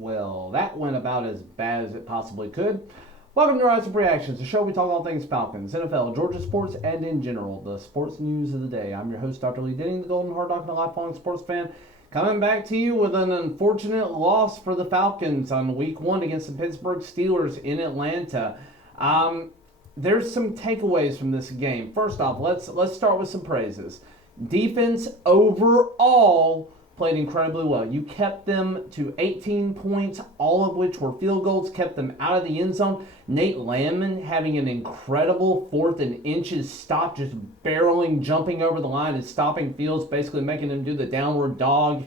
Well, that went about as bad as it possibly could. Welcome to Rise Up Reactions, the show we talk all things Falcons, NFL, Georgia sports, and in general, the sports news of the day. I'm your host, Dr. Lee Denning, the Golden Hard Knock and a lifelong sports fan, coming back to you with an unfortunate loss for the Falcons on Week 1 against the Pittsburgh Steelers in Atlanta. There's some takeaways from this game. First off, let's start with some praises. Defense overall played incredibly well. You kept them to 18 points, all of which were field goals, kept them out of the end zone. Nate Landman having an incredible 4th and inches stop, just barreling, jumping over the line and stopping fields, basically making them do the downward dog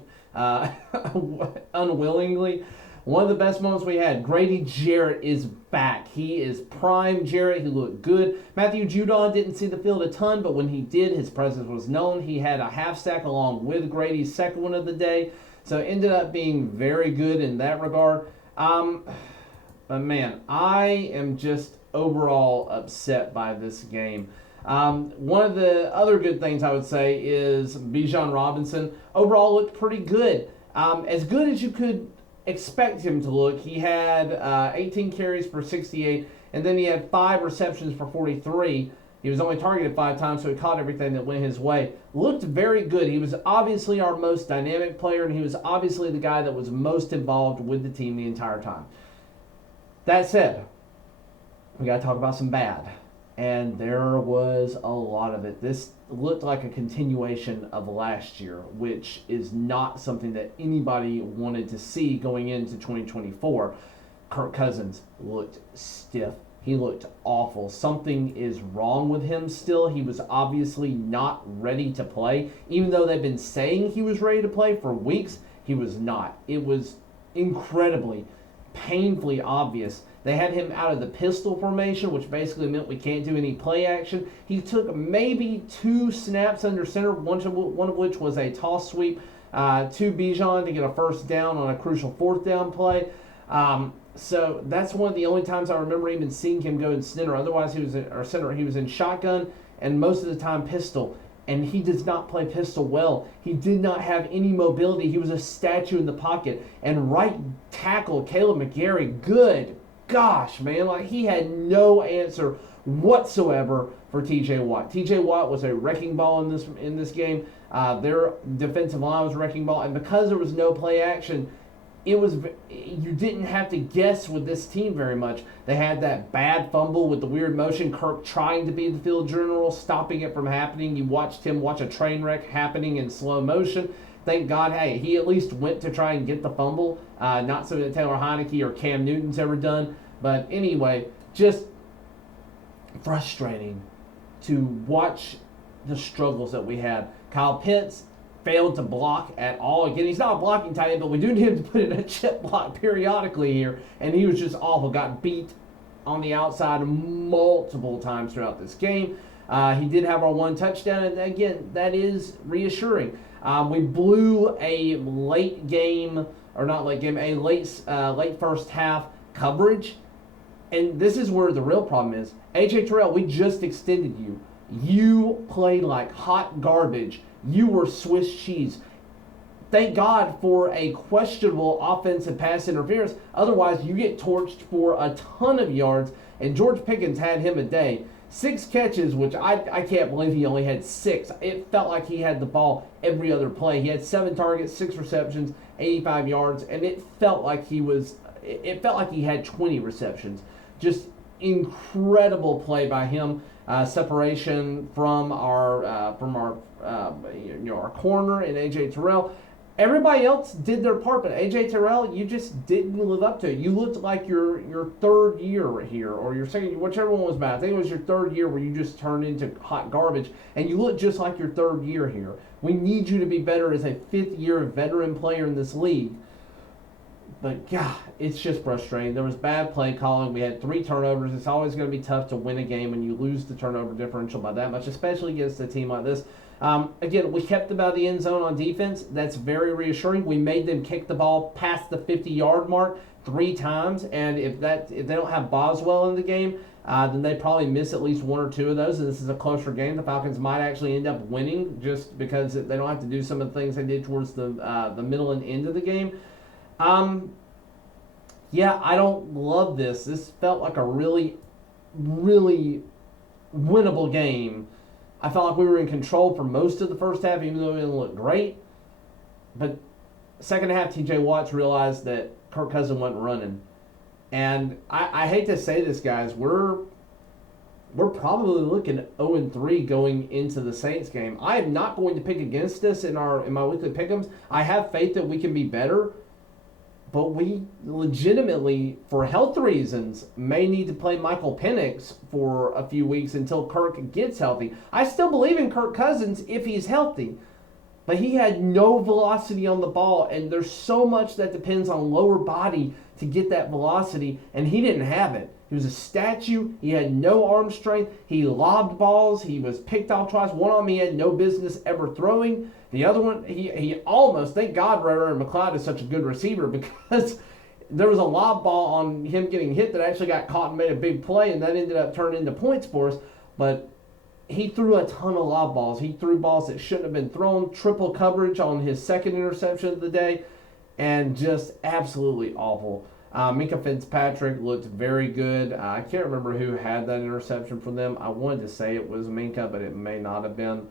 unwillingly. One of the best moments we had, Grady Jarrett is back. He is prime Jarrett. He looked good. Matthew Judon didn't see the field a ton, but when he did, his presence was known. He had a half sack along with Grady's second one of the day, so it ended up being very good in that regard. But man, I am just overall upset by this game. One of the other good things I would say is Bijan Robinson overall looked pretty good. As good as you could expect him to look. He had 18 carries for 68, and then he had 5 receptions for 43. He was only targeted 5 times, so he caught everything that went his way. Looked very good. He was obviously our most dynamic player, and he was obviously the guy that was most involved with the team the entire time. That said, we got to talk about some bad. And there was a lot of it. This looked like a continuation of last year, which is not something that anybody wanted to see going into 2024. Kirk Cousins looked stiff. He looked awful. Something is wrong with him still. He was obviously not ready to play. Even though they've been saying he was ready to play for weeks, he was not. It was incredibly, painfully obvious. They had him out of the pistol formation, which basically meant we can't do any play action. He took maybe 2 snaps under center, one of which was a toss sweep to Bijan to get a first down on a crucial 4th down play. So that's one of the only times I remember even seeing him go in center. Otherwise, he was in shotgun and most of the time pistol. And he does not play pistol well. He did not have any mobility. He was a statue in the pocket. And right tackle Caleb McGarry, good gosh, man, like he had no answer whatsoever for TJ Watt. TJ Watt was a wrecking ball in this game. Their defensive line was a wrecking ball, and because there was no play action, you didn't have to guess with this team very much. They had that bad fumble with the weird motion. Kirk trying to be the field general, stopping it from happening. You watched him watch a train wreck happening in slow motion. Thank God, hey, he at least went to try and get the fumble. Not something that Taylor Heineke or Cam Newton's ever done. But anyway, just frustrating to watch the struggles that we had. Kyle Pitts failed to block at all. Again, he's not a blocking tight end, but we do need him to put in a chip block periodically here. And he was just awful. Got beat on the outside multiple times throughout this game. He did have our 1 touchdown, and again, that is reassuring. We blew a late first half coverage. And this is where the real problem is. A.J. Terrell, we just extended you. You played like hot garbage. You were Swiss cheese. Thank God for a questionable offensive pass interference. Otherwise, you get torched for a ton of yards. And George Pickens had him a day. 6 catches, which I can't believe he only had 6. It felt like he had the ball every other play. He had 7 targets, 6 receptions, 85 yards. And it felt like he had 20 receptions. Just incredible play by him. Separation from our corner in A.J. Terrell. Everybody else did their part, but A.J. Terrell, you just didn't live up to it. You looked like your 3rd year here, or your 2nd year, whichever one was bad. I think it was your 3rd year where you just turned into hot garbage, and you look just like your 3rd year here. We need you to be better as a 5th year veteran player in this league. But, God, it's just frustrating. There was bad play calling. We had 3 turnovers. It's always going to be tough to win a game when you lose the turnover differential by that much, especially against a team like this. Again, we kept them out of the end zone on defense. That's very reassuring. We made them kick the ball past the 50-yard mark 3 times, and if they don't have Boswell in the game, then they probably miss at least 1 or 2 of those, and this is a closer game. The Falcons might actually end up winning just because they don't have to do some of the things they did towards the middle and end of the game. yeah, I don't love this. This felt like a really, really winnable game. I felt like we were in control for most of the first half, even though it didn't look great. But second half, TJ Watts realized that Kirk Cousins wasn't running. And I hate to say this, guys, we're probably looking 0-3 going into the Saints game. I am not going to pick against this in my weekly pick'ems. I have faith that we can be better, but we legitimately, for health reasons, may need to play Michael Penix for a few weeks until Kirk gets healthy. I still believe in Kirk Cousins if he's healthy, but he had no velocity on the ball, and there's so much that depends on lower body to get that velocity, and he didn't have it. He was a statue. He had no arm strength. He lobbed balls. He was picked off twice. One on me, he had no business ever throwing. The other one, he almost, thank God Ray McLeod is such a good receiver, because there was a lob ball on him getting hit that actually got caught and made a big play, and that ended up turning into points for us. But he threw a ton of lob balls. He threw balls that shouldn't have been thrown, triple coverage on his second interception of the day, and just absolutely awful. Minka Fitzpatrick looked very good. I can't remember who had that interception for them. I wanted to say it was Minka, but it may not have been.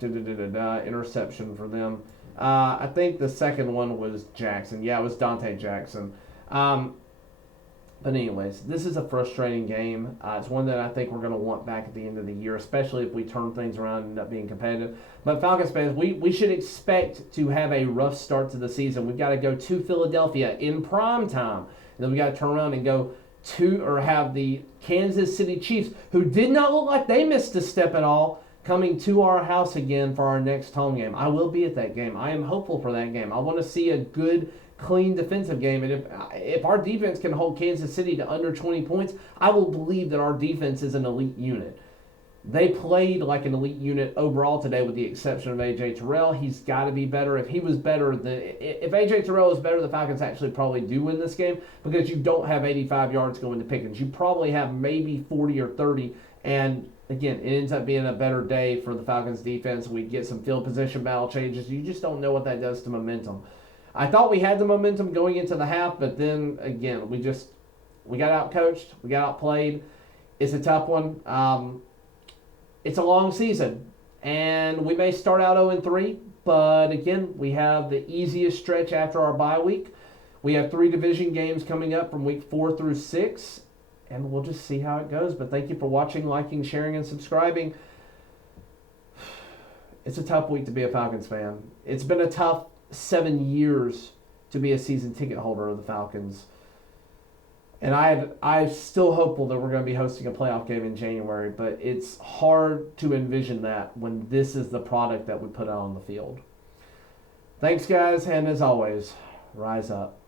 Interception for them. I think the second one was Jackson. Yeah, it was Dante Jackson. But anyways, this is a frustrating game. It's one that I think we're going to want back at the end of the year, especially if we turn things around and end up being competitive. But Falcons fans, we should expect to have a rough start to the season. We've got to go to Philadelphia in prime time. And then we got to turn around and go have the Kansas City Chiefs, who did not look like they missed a step at all, coming to our house again for our next home game. I will be at that game. I am hopeful for that game. I want to see a good, clean defensive game, and if our defense can hold Kansas City to under 20 points, I will believe that our defense is an elite unit. They played like an elite unit overall today, with the exception of A.J. Terrell. He's got to be better. If he was better, if A.J. Terrell is better, the Falcons actually probably do win this game, because you don't have 85 yards going to Pickens. You probably have maybe 40 or 30, and again, it ends up being a better day for the Falcons defense. We get some field position battle changes. You just don't know what that does to momentum. I thought we had the momentum going into the half, but then again, we got out-coached, we got outplayed. It's a tough one. It's a long season, and we may start out 0-3, but again, we have the easiest stretch after our bye week. We have 3 division games coming up from week 4 through 6, and we'll just see how it goes. But thank you for watching, liking, sharing, and subscribing. It's a tough week to be a Falcons fan. It's been a tough 7 years to be a season ticket holder of the Falcons. And I'm still hopeful that we're going to be hosting a playoff game in January, but it's hard to envision that when this is the product that we put out on the field. Thanks, guys, and as always, rise up.